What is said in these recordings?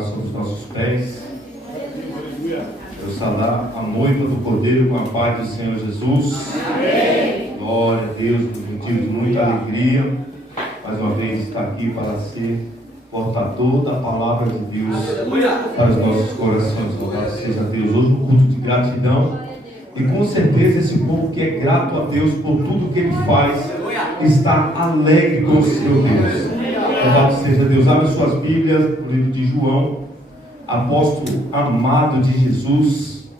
colocar sobre os nossos pés. Eu saudar a noiva do Cordeiro com a paz do Senhor Jesus. Amém. Glória a Deus, por motivo de muita alegria. Mais uma vez está aqui para ser portador da palavra de Deus para os nossos corações. Louvado seja Deus. Hoje um culto de gratidão. E com certeza esse povo que é grato a Deus por tudo que Ele faz, está alegre com o seu Deus. Louvado seja Deus. Abre suas Bíblias, no livro de João, apóstolo amado de Jesus.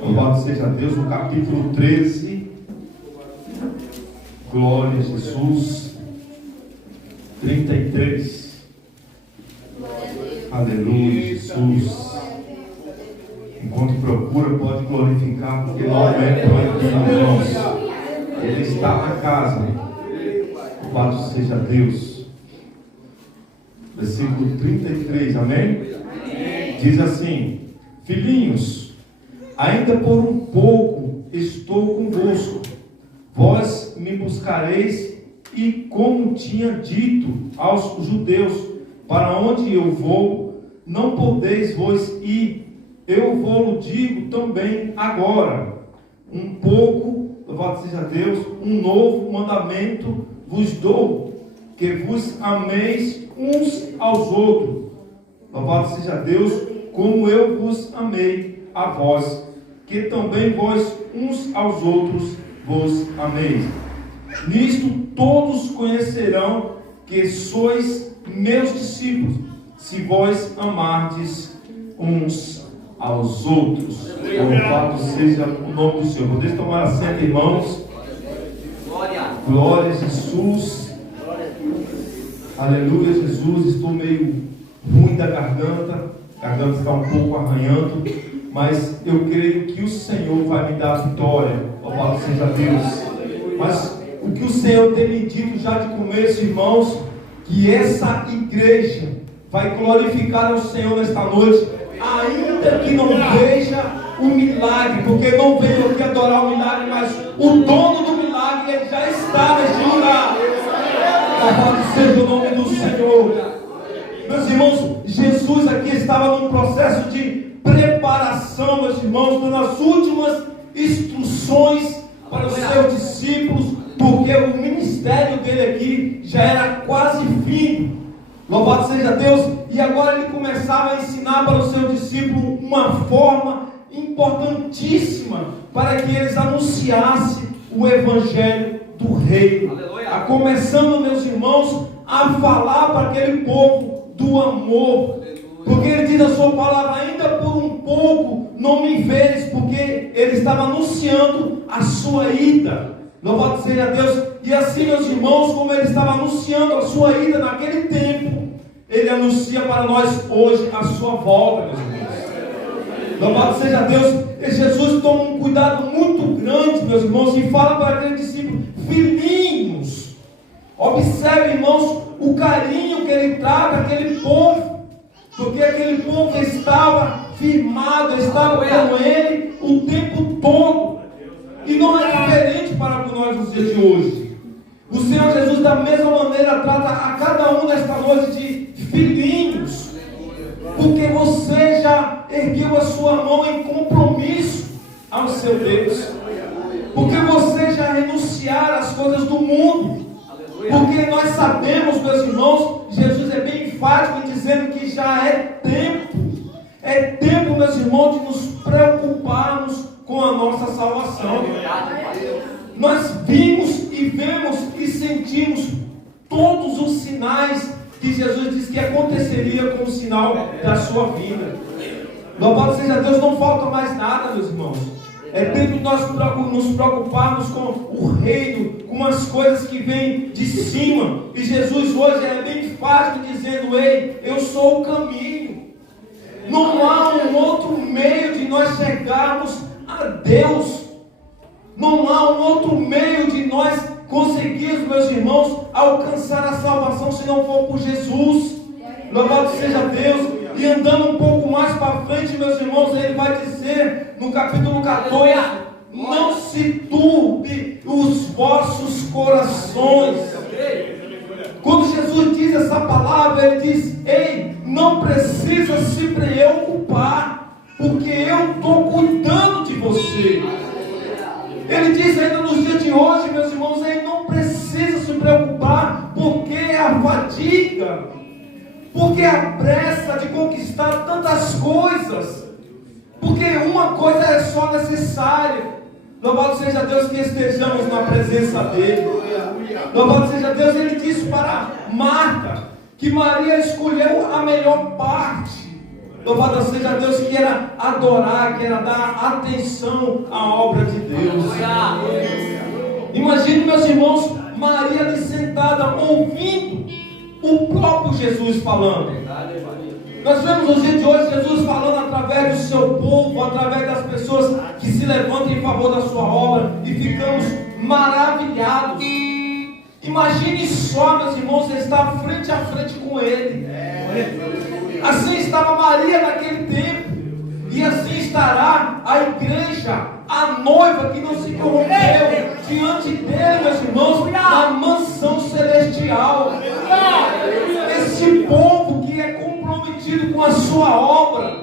Louvado seja Deus, no capítulo 13. Glória a Jesus. 33. Aleluia, Jesus. Enquanto procura, pode glorificar, porque não é para irmãos. Ele está na casa. Louvado seja Deus. Versículo 33, amém? Diz assim: filhinhos, ainda por um pouco estou convosco. Vós me buscareis, e como tinha dito aos judeus, para onde eu vou, não podeis vós ir. Eu vou digo também agora. Um pouco, louvado seja Deus, um novo mandamento vos dou, que vos ameis uns aos outros. Louvado seja Deus, como eu vos amei a vós, que também vós uns aos outros vos ameis. Nisto todos conhecerão que sois meus discípulos, se vós amardes uns aos outros. Louvado seja o nome do Senhor. Podeis tomar assento, irmãos. Glória a Jesus. Aleluia, Jesus. Estou meio ruim da garganta. A garganta está um pouco arranhando, mas eu creio que o Senhor vai me dar a vitória. Louvado seja Deus. Mas o que o Senhor tem me dito já de começo, irmãos, que essa igreja vai glorificar ao Senhor nesta noite, ainda que não veja um milagre, porque não veio aqui adorar o milagre, mas o dono do milagre, ele já está neste lugar. Louvado seja o nome do Senhor. Meus irmãos, Jesus aqui estava num processo de preparação, meus irmãos, dando as últimas instruções para os seus discípulos, porque o ministério dele aqui já era quase fim. Louvado seja Deus. E agora ele começava a ensinar para os seus discípulos uma forma importantíssima para que eles anunciassem o evangelho do reino. A começando, meus irmãos, a falar para aquele povo do amor. Porque ele diz a sua palavra: ainda por um pouco não me veres, porque ele estava anunciando a sua ida. Louvado seja Deus. E assim, meus irmãos, como ele estava anunciando a sua ida naquele tempo, ele anuncia para nós hoje a sua volta, meus irmãos. Louvado seja Deus. E Jesus toma um cuidado muito grande, meus irmãos, e fala para aquele discípulo: filhinhos. Observe, irmãos, o carinho que ele trata aquele povo, porque aquele povo estava firmado, estava com ele o tempo todo. E não é diferente para nós nos dias de hoje. O Senhor Jesus, da mesma maneira, trata a cada um nesta noite de filhinhos, porque você já ergueu a sua mão em compromisso ao seu Deus, porque você já renunciar às coisas do mundo, porque nós sabemos, meus irmãos, Jesus é bem enfático em dizendo que já é tempo, meus irmãos, de nos preocuparmos com a nossa salvação. Nós vimos e vemos e sentimos todos os sinais que Jesus disse que aconteceria com o sinal da sua vida. Louvado seja Deus, não falta mais nada, meus irmãos. É tempo de nós nos preocuparmos com o reino, com as coisas que vêm de cima. E Jesus hoje é bem enfático dizendo: ei, eu sou o caminho. Não há um outro meio de nós chegarmos a Deus. Não há um outro meio de nós conseguirmos, meus irmãos, alcançar a salvação se não for por Jesus. Louvado seja Deus. E andando um pouco mais para frente, meus irmãos, ele vai dizer no capítulo 14: não se turbe os vossos corações. Quando Jesus diz essa palavra, ele diz: ei, não precisa se preocupar, porque eu estou cuidando de você. Ele diz ainda nos dias de hoje, meus irmãos, ele não precisa se preocupar, porque a fadiga, porque a pressa de conquistar tantas coisas, porque uma coisa é só necessária. Louvado seja Deus que estejamos na presença dele. Louvado seja Deus. Ele disse para Marta que Maria escolheu a melhor parte. Louvado seja Deus, que era adorar, que era dar atenção à obra de Deus. Imagine, meus irmãos, Maria ali sentada ouvindo o próprio Jesus falando. Nós vemos nos dias de hoje Jesus falando através do seu povo, através das pessoas que se levantam em favor da sua obra, e ficamos maravilhados. Imagine só, meus irmãos, estar frente a frente com ele. Assim estava Maria naquele tempo, e assim estará a igreja, a noiva que não se corrompeu, diante dele, meus irmãos, na mansão celestial. Esse povo que é comprometido com a sua obra,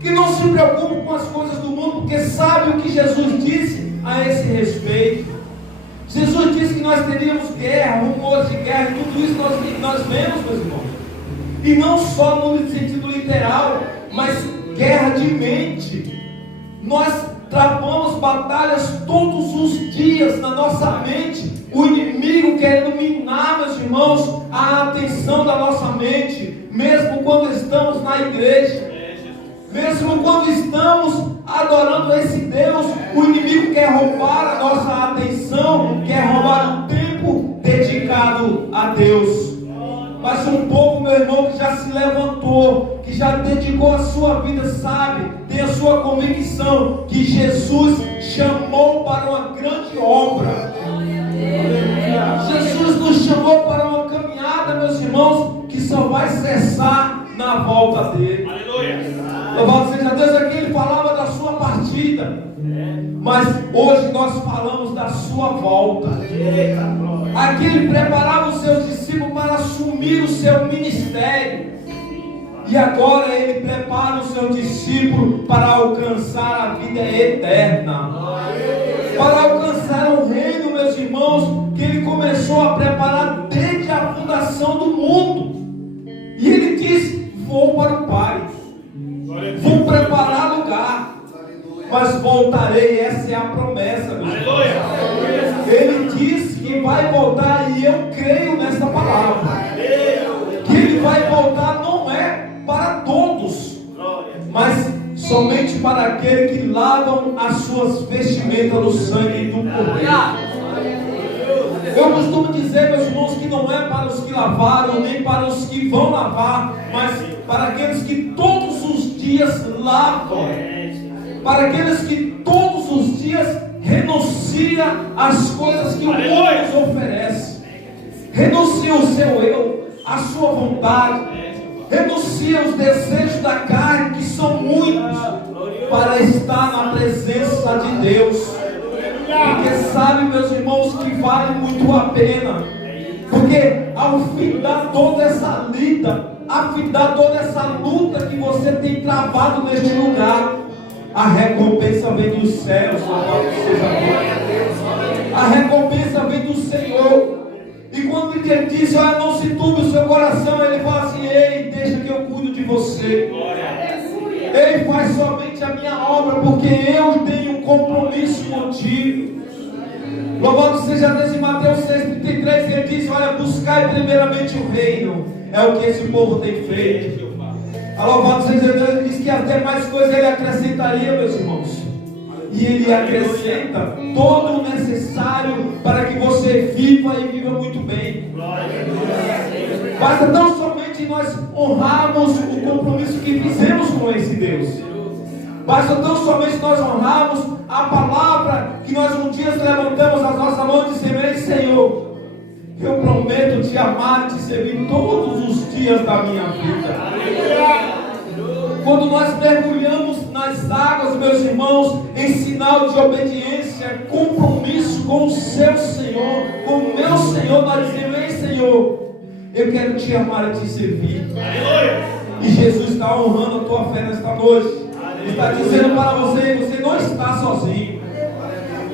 que não se preocupa com as coisas do mundo, porque sabe o que Jesus disse a esse respeito. Jesus disse que nós teríamos guerra, rumores de guerra, e tudo isso nós vemos, meus irmãos. E não só no sentido literal, mas guerra de mente. Nós travamos batalhas todos os dias na nossa mente. O inimigo querendo minar, meus irmãos, a atenção da nossa mente, mesmo quando estamos na igreja, mesmo quando estamos adorando esse Deus. O inimigo quer roubar a nossa atenção, quer roubar o tempo dedicado a Deus. Mas um povo, meu irmão, que já se levantou, que já dedicou a sua vida, sabe, tem a sua convicção que Jesus chamou para uma grande obra. Jesus nos chamou para uma caminhada, meus irmãos, que só vai cessar na volta dele. Louvado seja Deus. Aqui ele falava da sua partida, mas hoje nós falamos da sua volta. Aqui ele preparava os seus discípulos para assumir o seu ministério, e agora ele prepara o seu discípulo para alcançar a vida eterna, para alcançar o reino, meus irmãos, que ele começou a preparar desde a fundação do mundo. E ele disse: vou para o Pai, vou preparar lugar, mas voltarei. Essa é a promessa, meus irmãos. Ele disse que vai voltar, e eu creio nesta palavra, que ele vai voltar não é para todos, mas somente para aqueles que lavam as suas vestimentas no sangue do Cordeiro. Eu costumo dizer, meus irmãos, que não é para os que lavaram, nem para os que vão lavar, mas para aqueles que todos os dias lavam, para aqueles que todos os dias renuncia às coisas que o mundo nos oferece, renuncia o seu eu, a sua vontade, renuncia os desejos da carne, que são muitos, para estar na presença de Deus. Porque sabe, meus irmãos, que vale muito a pena, porque ao findar toda essa lida, ao findar toda essa luta que você tem travado neste lugar, a recompensa vem dos céus. A recompensa vem do Senhor. E quando ele diz: olha, não se turbe o seu coração, ele fala assim: ei, deixa que eu cuido de você. Ele faz somente a minha obra, porque eu tenho um compromisso contigo. Louvado seja Deus. Em Mateus 6,33 ele diz: olha, buscai primeiramente o reino. É o que esse povo tem feito. Louvado seja Deus. Ele diz que as demais coisas ele acrescentaria, meus irmãos. E ele acrescenta todo o necessário para que você viva e viva muito bem. Basta tão somente nós honrarmos o compromisso que fizemos com esse Deus. Basta tão somente nós honrarmos a palavra que nós um dia levantamos as nossas mãos e dissemos: ei, Senhor, eu prometo te amar e te servir todos os dias da minha vida. Quando nós mergulhamos nas águas, meus irmãos, em sinal de obediência, compromisso com o seu Senhor, com o meu Senhor, nós dizemos: ei, Senhor, eu quero te amar e te servir. E Jesus está honrando a tua fé nesta noite. Ele está dizendo para você: você não está sozinho.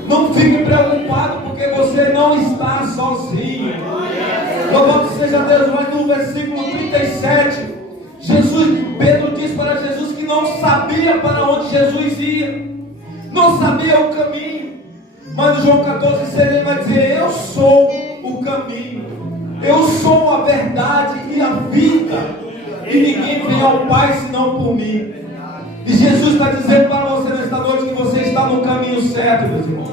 Não fique preocupado, porque você não está sozinho. Louvado seja Deus. Mas no versículo 37, Pedro diz para Jesus que não sabia para onde Jesus ia, não sabia o caminho. Mas no João 14, ele vai dizer: eu sou o caminho, eu sou a verdade e a vida, e ninguém vem ao Pai senão por mim. E Jesus está dizendo para você nesta noite que você está no caminho certo, meus irmãos.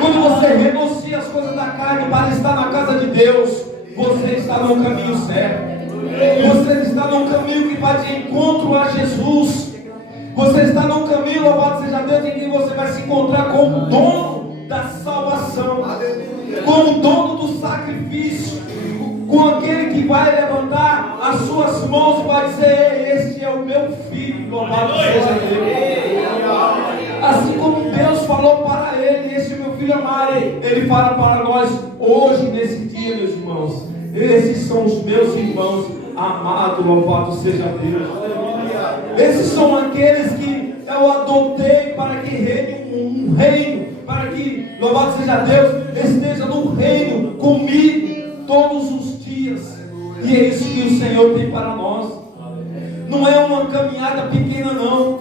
Quando você renuncia as coisas da carne para estar na casa de Deus, você está no caminho certo. Você está no caminho que vai de encontro a Jesus. Você está no caminho, louvado seja Deus, em que você vai se encontrar com o dono da salvação, com o dono do sacrifício, com aquele que vai levantar as suas mãos e vai dizer: este é o meu filho, louvado seja Deus. Assim como Deus falou para ele: este é o meu filho amado, ele fala para nós hoje, nesse dia, meus irmãos: esses são os meus irmãos amados, louvado seja Deus. Esses são aqueles que eu adotei para que reine um reino, para que, louvado seja Deus, esteja no reino comigo todos os dias. E é isso que o Senhor tem para nós. Não é uma caminhada pequena, não.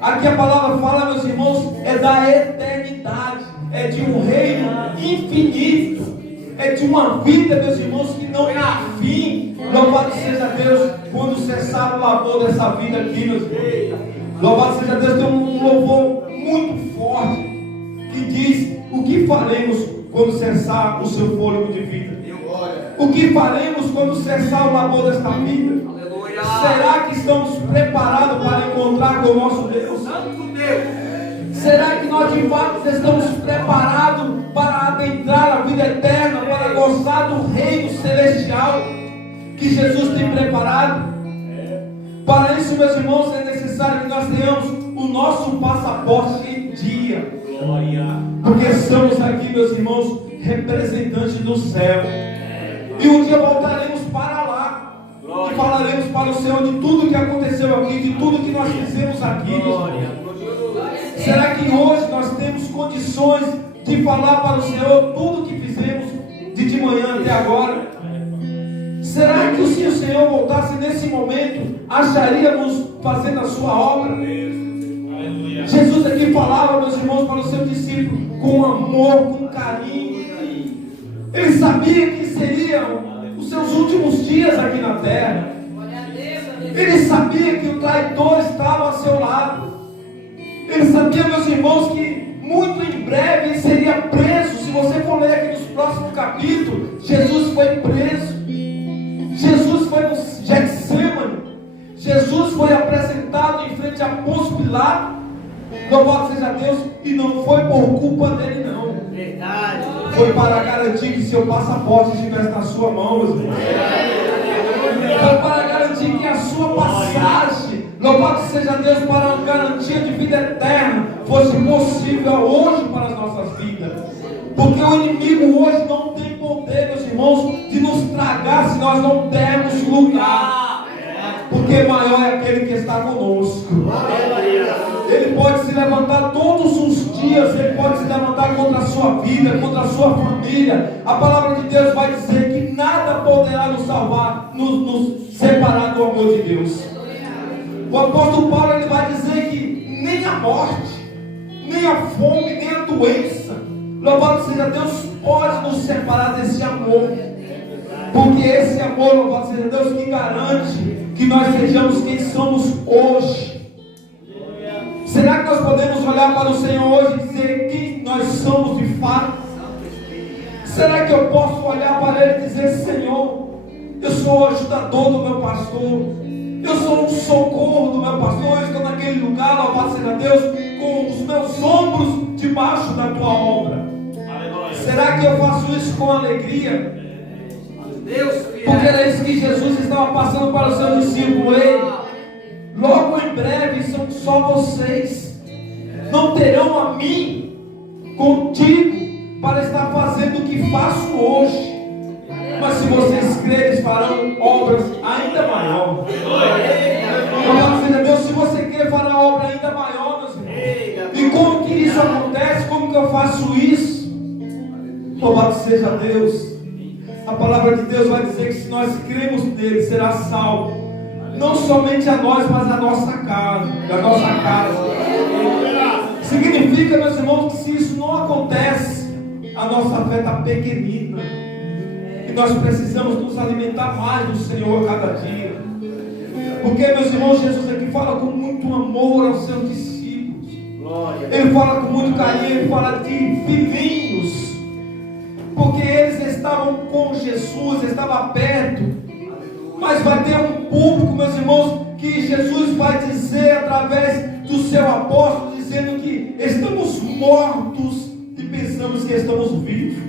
Aqui a palavra fala, meus irmãos, é da eternidade, é de um reino infinito, é de uma vida, meus irmãos, que não tem fim. Louvado seja Deus, quando cessar o labor dessa vida aqui, meus irmãos. Louvado seja Deus, tem um louvor muito forte que diz: o que faremos quando cessar o seu fôlego de vida? O que faremos quando cessar o labor desta vida? Será que estamos preparados para encontrar com o nosso Deus? Será que nós de fato estamos preparados para adentrar a vida eterna, para gozar do reino celestial que Jesus tem preparado? Para isso, meus irmãos, é necessário que nós tenhamos o nosso passaporte em dia, porque somos aqui, meus irmãos, representantes do céu, e um dia voltaremos para lá e falaremos para o Senhor de tudo que aconteceu aqui, de tudo que nós fizemos aqui. Será que hoje nós temos condições de falar para o Senhor tudo que fizemos de manhã até agora? Será que se o Senhor voltasse nesse momento, acharíamos fazendo a sua obra? Jesus aqui falava, meus irmãos, para o seu discípulo com amor, com carinho. Ele sabia que seriam os seus últimos dias aqui na terra. Ele sabia que o traidor estava ao seu lado. Ele sabia, meus irmãos, que muito em breve ele seria preso. Se você for ler aqui nos próximos capítulos, Jesus foi preso. Jesus foi no Getsemane. Jesus foi apresentado em frente a Pôncio Pilato. Louvado seja Deus. E não foi por culpa dele, não. Verdade. Foi para garantir que seu passaporte estivesse na sua mão, meus irmãos. Foi para garantir que a sua passagem, louvado seja Deus, para a garantia de vida eterna, fosse possível hoje para as nossas vidas. Porque o inimigo hoje não tem poder, meus irmãos, de nos tragar se nós não dermos lugar. Porque maior é aquele que está conosco. Ele pode se levantar todos os dias, ele pode se levantar contra a sua vida, contra a sua família. A palavra de Deus vai dizer que nada poderá nos salvar, nos separar do amor de Deus. O apóstolo Paulo, ele vai dizer que nem a morte, nem a fome, nem a doença, louvado seja Deus, pode nos separar desse amor. Porque esse amor, louvado seja Deus, que garante que nós sejamos quem somos hoje. Será que nós podemos olhar para o Senhor hoje e dizer quem nós somos de fato? Será que eu posso olhar para Ele e dizer: Senhor, eu sou o ajudador do meu pastor, eu sou um socorro do meu pastor, eu estou naquele lugar, louvado seja Deus, com os meus ombros debaixo da tua obra? Será que eu faço isso com alegria? Porque era isso que Jesus estava passando para os seus discípulos. Ei, logo em breve são só vocês, não terão a mim contigo para estar fazendo o que faço hoje. Mas se vocês crerem, farão obras ainda maiores. Louvado seja Deus. Se você crer, fará obra ainda maior, meus irmãos. E como que isso acontece? Como que eu faço isso? Louvado seja Deus. A palavra de Deus vai dizer que se nós cremos nele, será salvo. Não somente a nós, mas a nossa casa. Significa, meus irmãos, que se isso não acontece, a nossa fé está pequenina. E nós precisamos nos alimentar mais do Senhor a cada dia. Porque, meus irmãos, Jesus aqui fala com muito amor aos seus discípulos. Ele fala com muito carinho, ele fala de filhinhos. Porque eles estavam com Jesus, estavam perto. Mas vai ter um público, meus irmãos, que Jesus vai dizer através do seu apóstolo, dizendo que estamos mortos e pensamos que estamos vivos.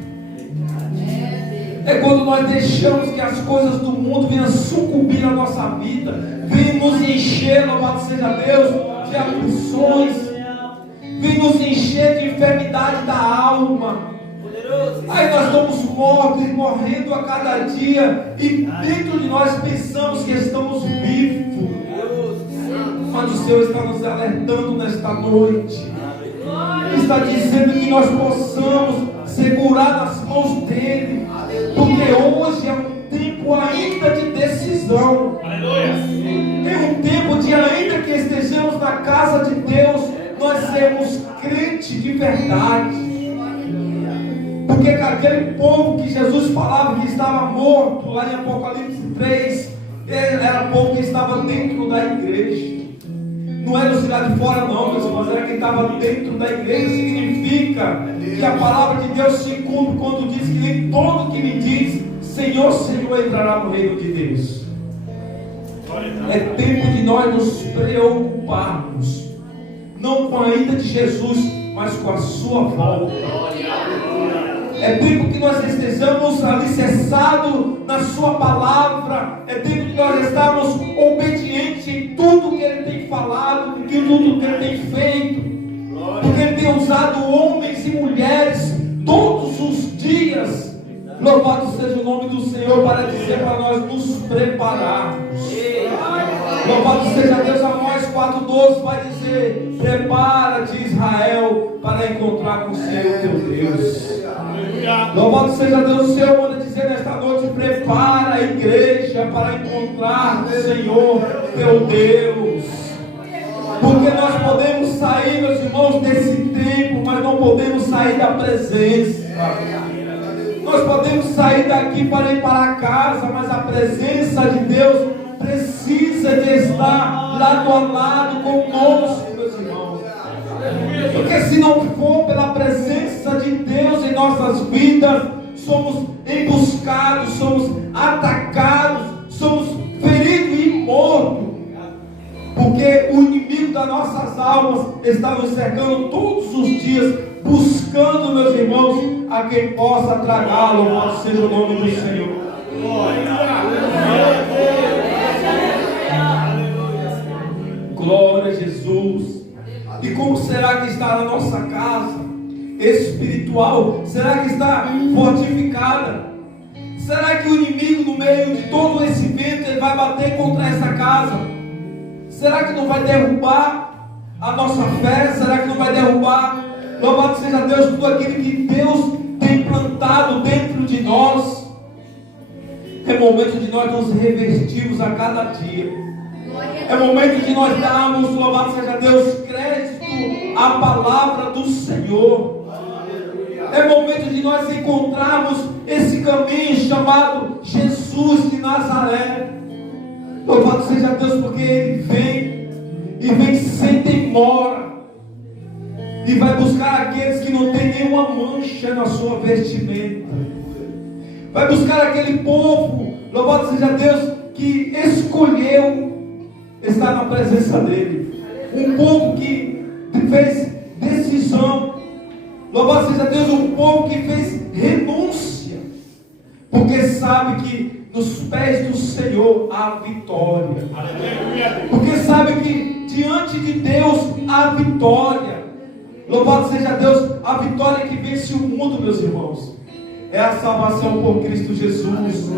É quando nós deixamos que as coisas do mundo venham sucumbir na nossa vida, venham nos encher, louvado seja Deus, de aflições, venham nos encher de enfermidade da alma. Aí nós estamos mortos e morrendo a cada dia, e dentro de nós pensamos que estamos vivos. Mas o Senhor está nos alertando nesta noite. Está dizendo que nós possamos segurar nas mãos dele, porque hoje é um tempo ainda de decisão. É um tempo de, ainda que estejamos na casa de Deus, nós sermos crentes de verdade. Porque aquele povo que Jesus falava que estava morto, lá em Apocalipse 3, era povo que estava dentro da igreja. Não era os lá de fora não, meus irmãos, era quem estava dentro da igreja. Significa que a palavra de Deus se cumpre quando diz que nem todo que me diz Senhor, Senhor, entrará no reino de Deus. É tempo de nós nos preocuparmos, não com a ida de Jesus, mas com a sua volta. É tempo que nós estejamos alicerçados na sua palavra. É tempo de nós estarmos obedientes em tudo que ele tem falado, em tudo que ele tem feito. Porque ele tem usado homens e mulheres todos os dias. Louvado seja o nome do Senhor, para dizer para nós nos prepararmos. Louvado seja Deus. Amós 4,12 vai dizer: prepara-te, Israel, para encontrar com o Senhor teu Deus. Louvado seja Deus. O Senhor manda dizer nesta noite: prepara a igreja para encontrar o Senhor teu Deus. Porque nós podemos sair, meus irmãos, desse tempo, mas não podemos sair da presença. Nós podemos sair daqui para ir para casa, mas a presença de Deus precisa de estar lado a lado conosco, meus irmãos. Porque se não for pela presença de Deus em nossas vidas, somos emboscados, somos atacados, somos feridos e mortos. Porque o inimigo das nossas almas está nos cercando todos os dias, buscando, meus irmãos, a quem possa tragá-lo. Louvado seja o nome do Senhor. Glória a Jesus. E como será que está na nossa casa espiritual? Será que está fortificada? Será que o inimigo, no meio de todo esse vento, ele vai bater contra essa casa? Será que não vai derrubar a nossa fé? Será que não vai derrubar, louvado seja Deus, tudo aquilo que Deus tem plantado dentro de nós? É momento de nós nos revestirmos a cada dia. É momento de nós darmos, louvado seja Deus, crédito à palavra do Senhor. É momento de nós encontrarmos esse caminho chamado Jesus de Nazaré. Louvado seja Deus, porque Ele vem, e vem sem demora, e vai buscar aqueles que não têm nenhuma mancha na sua vestimenta. Vai buscar aquele povo, louvado seja Deus, que escolheu estar na presença dEle. Um povo que fez decisão. Louvado seja Deus, um povo que fez renúncia, porque sabe que nos pés do Senhor há vitória. Porque sabe que diante de Deus há vitória. Louvado seja Deus, a vitória que vence o mundo, meus irmãos. é a salvação por Cristo Jesus.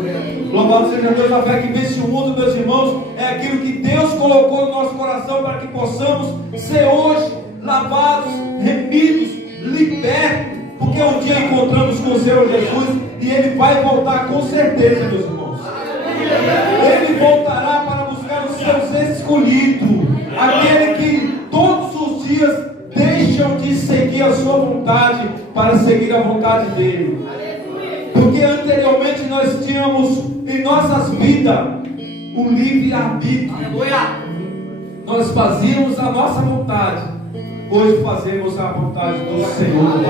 Louvado seja Deus. A fé que vence o mundo, meus irmãos, é aquilo que Deus colocou no nosso coração para que possamos ser hoje lavados, remidos, libertos, porque um dia encontramos com o Senhor Jesus e Ele vai voltar com certeza, meus irmãos. Ele voltará para buscar os seus escolhidos, aquele que todos os dias deixam de seguir a sua vontade para seguir a vontade dele. Porque anteriormente nós tínhamos em nossas vidas um livre-arbítrio. Nós fazíamos a nossa vontade. Hoje fazemos a vontade do Senhor.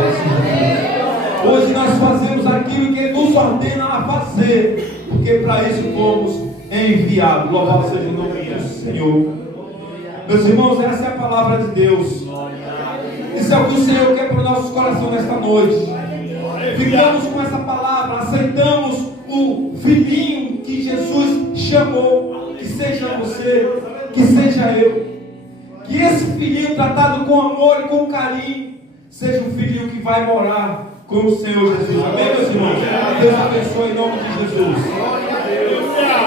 Hoje nós fazemos aquilo que Ele nos ordena a fazer, porque para isso fomos enviados. Louvado seja o nome do Senhor. Meus irmãos, essa é a palavra de Deus. Isso é o que o Senhor quer para o nosso coração nesta noite. Ficamos com essa palavra, aceitamos o filhinho que Jesus chamou, que seja você, que seja eu. Que esse filhinho tratado com amor e com carinho seja um filhinho que vai morar com o Senhor Jesus. Amém, meus irmãos? Deus abençoe em nome de Jesus.